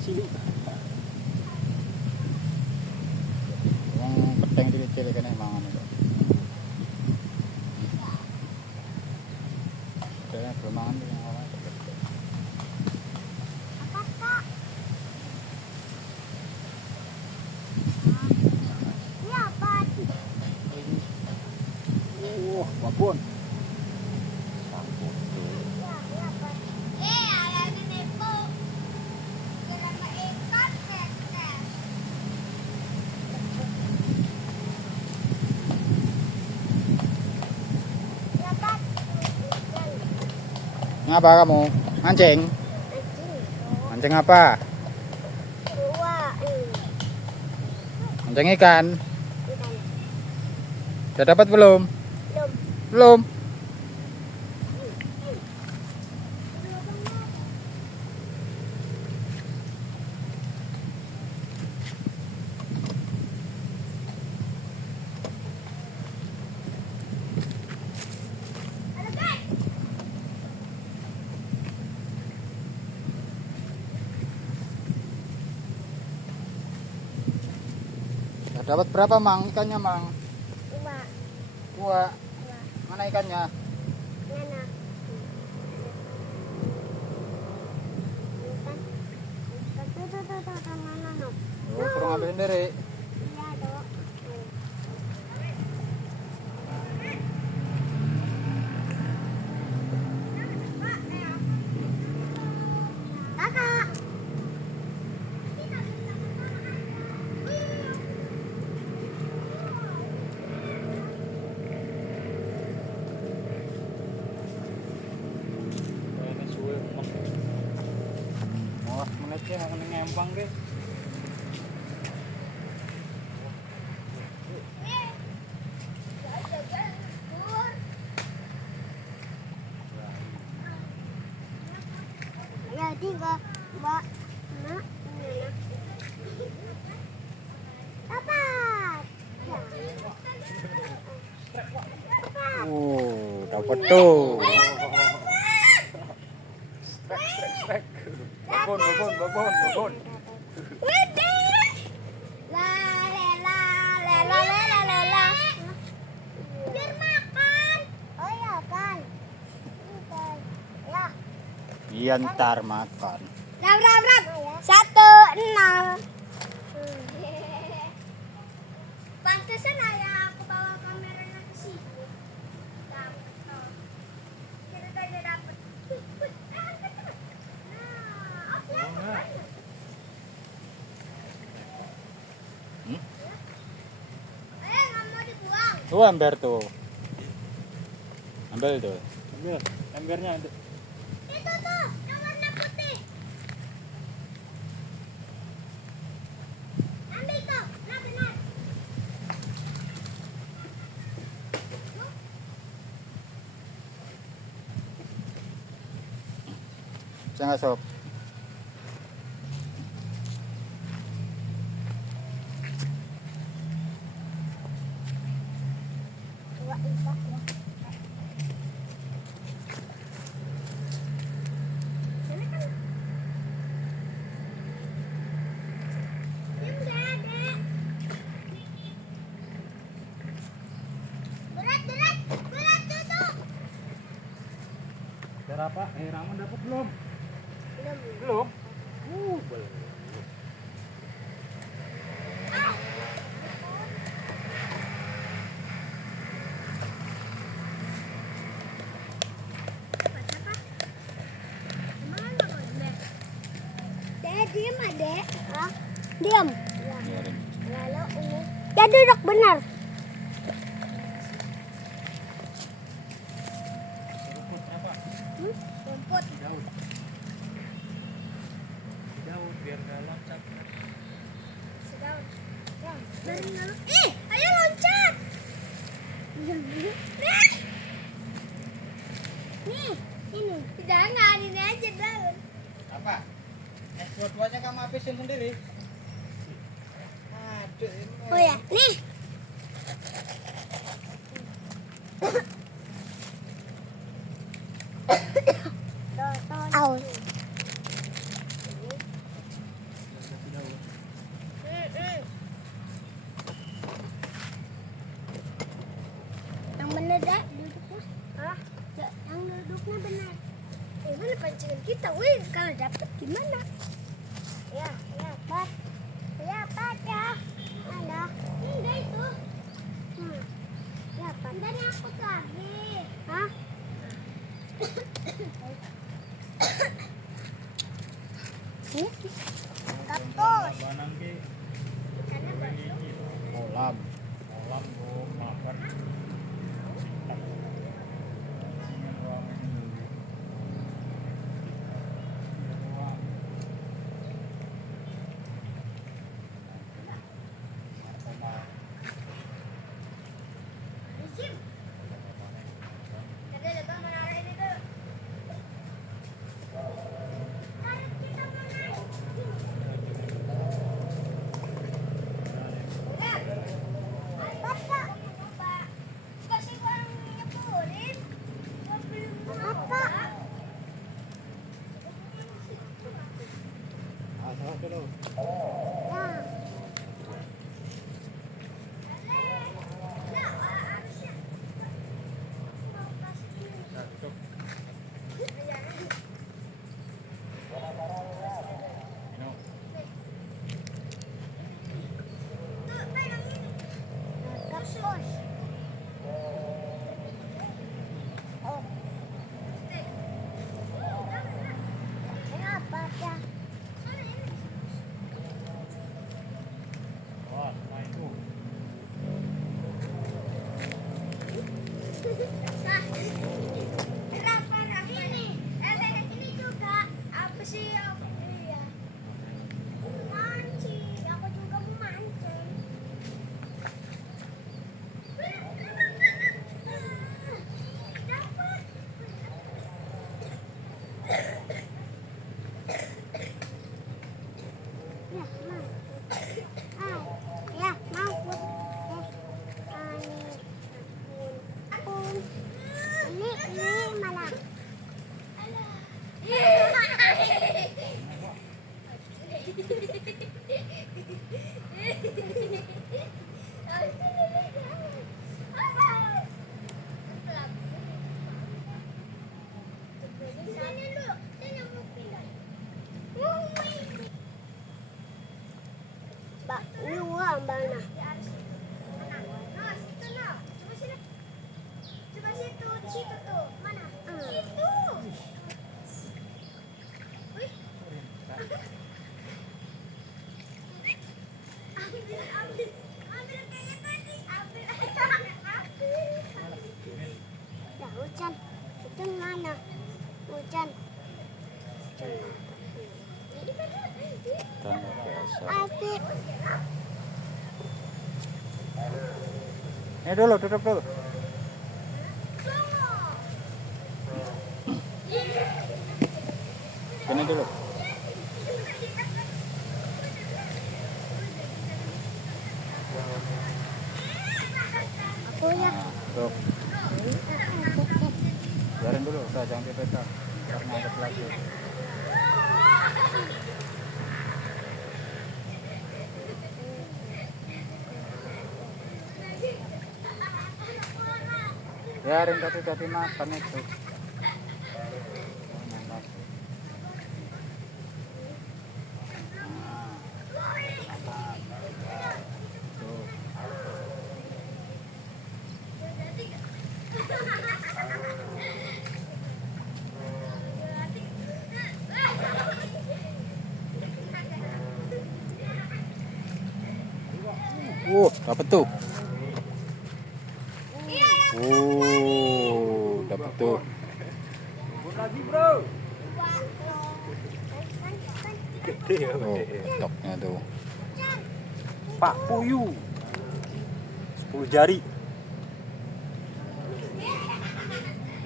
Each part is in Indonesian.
cilik. Yang peteng cilik-cilik kan mangan itu. Kayaknya belum mangan yang awal. Apa kak? Ini apa? Babon. Ini apa? Ada nenek po. Kenapa ikan kekes? Ya kak. Ngapa kamu? Mancing? Mancing apa? Dua. Mancing ikan. Ikan. Udah dapat belum? Belum. Belum. Udah dapat berapa mang ikannya mang? Dua. Dua. Dua. Mana ikannya? Mana? Oh, suruh ngambil sendiri. Iya dok. Kakak. Ini suwe emang. Wah, menitnya mau ngempang deh. Jadi mbak nak dapat. Dapat tuh. Strek. Babon. Biar makan. Oh iya kan. Ya. Iya ntar makan. Rap. 1-0. Pantesan ayah aku bawa kameranya ke sini. Dapet toh. Kita tadi dapet. Nah, oke. Nggak mau dibuang. Tuh ember tuh. Ambil tuh. Ambil embernya. Itu tuh, yang warna putih. Ambil tuh, nah benar. Bisa nggak sob? Dua isak ya. Ini kan. Ini udah ada. Berat duduk. Berapa? Raman dapat belum? Belum. Belum. Belum. Diam adek. Diam. Biarin. Lalu ini. Ya duduk benar. Rumput apa? Rumput. Daun. Daun biar nggak loncat. Sedaun. Ayo loncat. Nih, ini. Jangan, ini aja daun. Apa? Dua-duanya kamu habisin sendiri. Aduh, ini. Oh ya, nih. Aus. kita win kalau dapet gimana? Ya, ya, Pak. Ya, Pak ya. Ada. Enggak itu. Ya, Pak. Dari aku lagi. Hah? Kapus. Karena baru. Kolam. Kolam bu, makan. Izin. Ada lebar menarik itu. Tarik kita menarik. Bapak, Bapak, kasih uang nyeburin. Bapak. Asal dulu. Wah, main tuh. Ini juga apa sih? Iya. Mancing, aku juga mau mancing. Dapat. Ya, mau. Ya, mau. Ini malah. Pak, ini uang mana? Coba situ tuh. Mana? Situ. Wih. Ambil kayak tadi. Ambil. Ya, hujan. Hujan mana? Hujan. Tanda biasa. Asik. Ini dulu, tutup dulu. Ini dulu. Aku ya. Tuh, biarin dulu, udah jangan dipegang. Ntar ngadep lagi. Biarin tadi makan itu. Dapat tuh. Dapat tuh. Lagi bro. Oh, toknya tuh. Pak Puyuh 10 jari.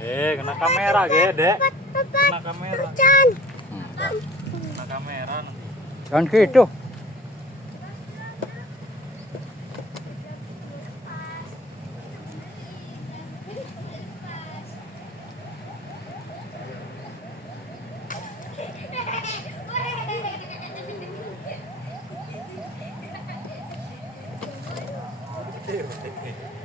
Kena kamera gede. Kena kamera. Kena kamera. Jangan gitu. Hehehe.